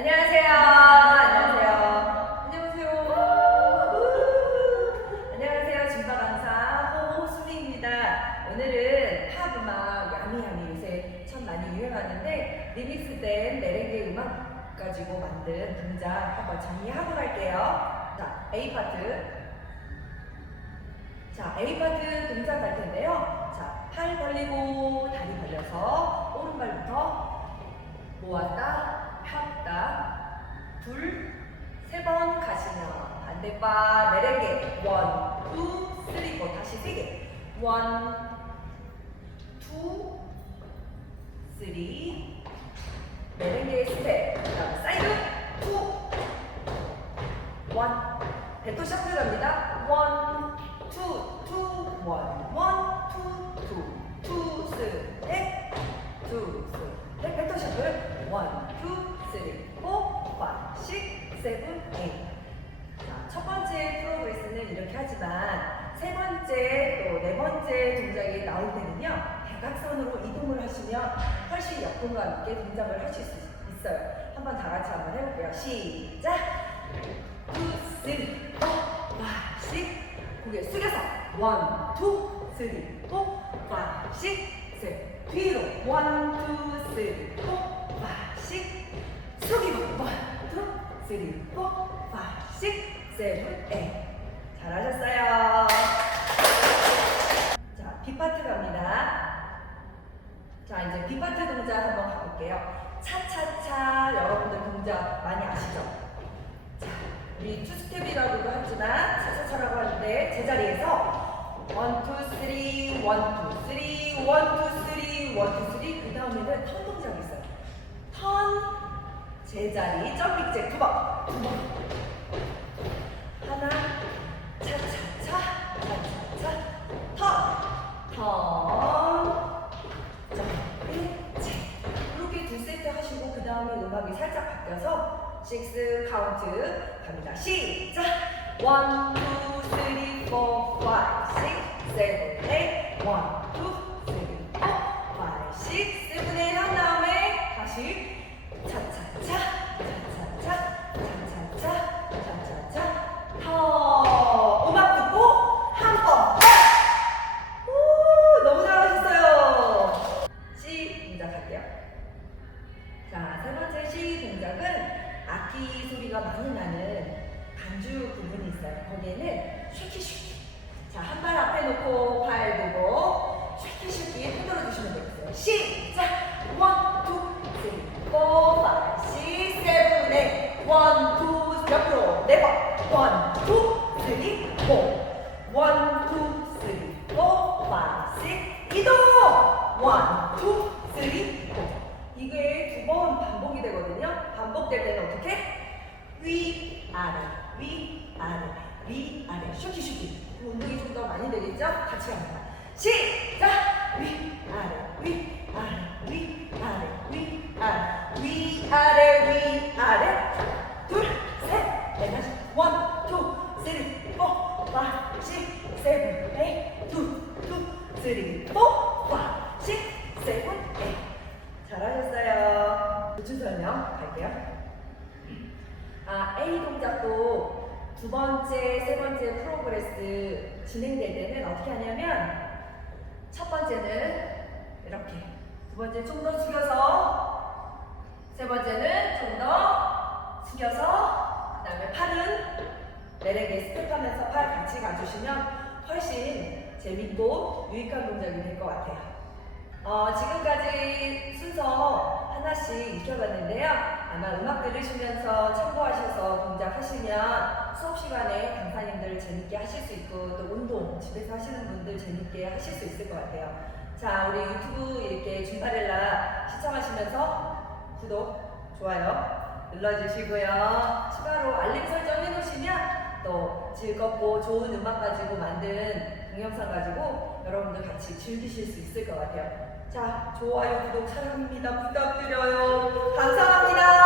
안녕하세요. 안녕하세요. 안녕하세요. 안녕하세요. 진바 강사 호수미입니다. 오늘은 팝 음악 야미야미 요새 참 많이 유행하는데 리믹스된 메rengue 음악 가지고 만든 동작 한번 정리하고 갈게요. 자, A 파트. 자, A 파트 동작 갈 텐데요. 자, 팔 벌리고 다리 벌려서 오른발부터 모았다, 폈다, 둘, 세 번 가시면 반대바 메rengue 원, 투, 쓰리, 고 다시 세 개. 원, 투, 쓰리, 메rengue 스텝. 그 다음 사이드. 투, 원, 배토 셔플 갑니다. 5, 6, 7, 8. 첫 번째 프로그레스는 이렇게 하지만 세 번째 또 네 번째 동작이 나올 때는요 대각선으로 이동을 하시면 훨씬 역동감 있게 동작을 하실 수 있어요. 한번 다 같이 한번 해볼게요. 시작. 투, 쓰리, 포, 파, 식. 고개 숙여서 원, 투, 쓰리, 포, 파, 식. 셋. 뒤로 원, 투, 쓰리, 3, 4, 5, 6, 7, 8. 잘하셨어요. 자, B파트 갑니다. 자, 이제 B파트 동작 한번 가볼게요. 차차차 여러분들 동작 많이 아시죠? 자, 우리 투스텝이라고도 하지만 차차차라고 하는데 제자리에서 1, 2, 3, 1, 2, 3, 1, 2, 3, 1, 2, 3그 다음에는 턴 동작이 있어요. 턴 제자리, 점핑잭 두 번, 두 번. 하나, 차차차, 차차차, 턴, 턴, 점핑잭. 이렇게 두 세트 하시고 그 다음에 음악이 살짝 바뀌어서 6 카운트 갑니다. 시작! 1, 2, 3, 4, 5, 6, 7, 8 1, 2, 3, 4, 5, 6, 7, 8한 다음에 다시 동작할게요. 자, 세 번째 C 동작은 악기 소리가 많이 나는 반주 부분이 있어요. 거기에는 쉐키쉐키. 자, 한 발 앞에 놓고 팔 보고 쉐키쉐키 흔들어 주시면 되겠어요. 시작! 원, 투, 쓰리, 포, 파, 시, 세븐, 에잇. 원, 투, 옆으로 네 번. 원, 투, 쓰리, 포. 원, 투, 쓰리, 포, 파, 시, 이동! 원, 투, 쓰리, 포. 이게 두 번 반복이 되거든요. 반복될 때는 어떻게? 위, 아래, 위, 아래, 위, 아래. 슈키, 슈키. 그 운동이 좀 더 많이 되겠죠? 같이 합니다. 시작! 위, 아래, 위, 아래, 위, 아래, 위, 아래, 위, 아래, 위, 아래. 둘, 셋, 넷, 다섯. 원, 투, 쓰리, 포, 파, 식, 세븐, 에잇. 투, 투, 쓰리, 포, 파, 식, 세븐, 에잇. 잘하셨어요. 보충 설명 갈게요. 아, A 동작도 두 번째, 세 번째 프로그레스 진행될 때는 어떻게 하냐면 첫 번째는 이렇게 두 번째 좀 더 숙여서 세 번째는 좀 더 숙여서 그 다음에 팔은 내리게 스텝하면서 팔 같이 가주시면 훨씬 재밌고 유익한 동작이 될 것 같아요. 어, 지금까지 순서 하나씩 익혀봤는데요. 아마 음악 들으시면서 참고하셔서 동작하시면 수업 시간에 강사님들 재밌게 하실 수 있고 또 운동 집에서 하시는 분들 재밌게 하실 수 있을 것 같아요. 자, 우리 유튜브 이렇게 준바렐라 시청하시면서 구독, 좋아요 눌러주시고요. 추가로 알림 설정 해놓으시면 또 즐겁고 좋은 음악 가지고 만든 동영상 가지고 여러분들 같이 즐기실 수 있을 것 같아요. 자, 좋아요, 구독 사랑합니다. 부탁드려요. 감사합니다.